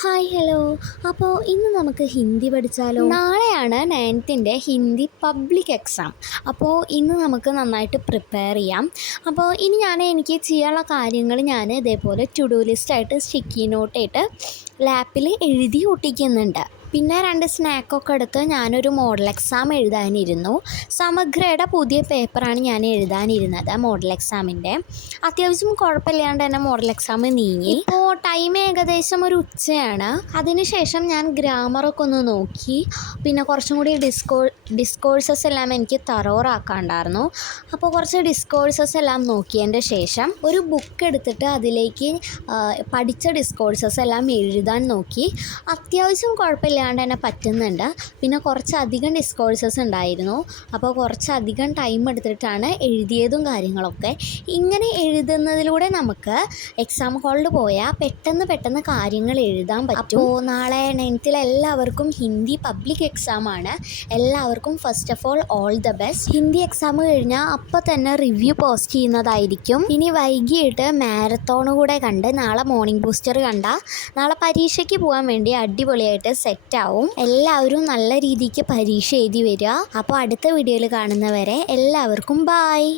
Hi hello. അപ്പോൾ ഇന്ന് നമുക്ക് ഹിന്ദി പഠിച്ചാലോ? നാളെയാണ് 9th ഹിന്ദി പബ്ലിക് എക്സാം. അപ്പോൾ ഇന്ന് നമുക്ക് നന്നായിട്ട് പ്രിപ്പയർ ചെയ്യാം. അപ്പോൾ ഇനി എനിക്ക് ചെയ്യാനുള്ള കാര്യങ്ങൾ ഞാൻ ഇതേപോലെ ടു ഡു ലിസ്റ്റായിട്ട് സ്റ്റിക്കി നോട്ടായിട്ട് ലാപ്പിൽ എഴുതി ഒട്ടിക്കുന്നുണ്ട്. പിന്നെ 2 സ്നാക്കൊക്കെ എടുത്ത് ഞാനൊരു മോഡൽ എക്സാം എഴുതാനിരുന്നു. സമഗ്രയുടെ പുതിയ പേപ്പറാണ് ഞാൻ എഴുതാനിരുന്നത്. മോഡൽ എക്സാമിൻ്റെ അത്യാവശ്യം കുഴപ്പമില്ലാണ്ട് തന്നെ മോഡൽ എക്സാം നീങ്ങി. ഇപ്പോൾ ടൈം ഏകദേശം ഒരു ഉച്ചയാണ്. അതിനുശേഷം ഞാൻ ഗ്രാമറൊക്കെ ഒന്ന് നോക്കി. പിന്നെ കുറച്ചും കൂടി ഡിസ്കോഴ്സസ് എല്ലാം എനിക്ക് തറോറാക്കാണ്ടായിരുന്നു. അപ്പോൾ കുറച്ച് ഡിസ്കോഴ്സസ് എല്ലാം നോക്കിയതിൻ്റെ ശേഷം ഒരു ബുക്ക് എടുത്തിട്ട് അതിലേക്ക് പഠിച്ച ഡിസ്കോഴ്സസ് എല്ലാം എഴുതാൻ നോക്കി. അത്യാവശ്യം കുഴപ്പമില്ലാണ്ട് തന്നെ പറ്റുന്നുണ്ട്. പിന്നെ കുറച്ചധികം ഡിസ്കോഴ്സസ് ഉണ്ടായിരുന്നു. അപ്പോൾ കുറച്ചധികം ടൈം എടുത്തിട്ടാണ് എഴുതിയതും കാര്യങ്ങളൊക്കെ. ഇങ്ങനെ എഴുതുന്നതിലൂടെ നമുക്ക് എക്സാം ഹാളിൽ പോയാൽ പെട്ടെന്ന് കാര്യങ്ങൾ എഴുതാൻ പറ്റും. അപ്പോൾ നാളെ 9th എല്ലാവർക്കും ഹിന്ദി പബ്ലിക് എക്സാമാണ്. എല്ലാവർക്കും first of all the best. Hindi exam കഴിഞ്ഞാൽ അപ്പോൾ തന്നെ റിവ്യൂ പോസ്റ്റ് ചെയ്യുന്നതായിരിക്കും. ഇനി വൈകിട്ട് മാരത്തോൺ കൂടെ കണ്ട് നാളെ മോർണിംഗ് ബൂസ്റ്റർ കണ്ടാൽ നാളെ പരീക്ഷയ്ക്ക് പോകാൻ വേണ്ടി അടിപൊളിയായിട്ട് സെറ്റാവും. എല്ലാവരും നല്ല രീതിക്ക് പരീക്ഷ എഴുതി വരിക. അപ്പോൾ അടുത്ത വീഡിയോയിൽ കാണുന്നവരെ എല്ലാവർക്കും ബായ്.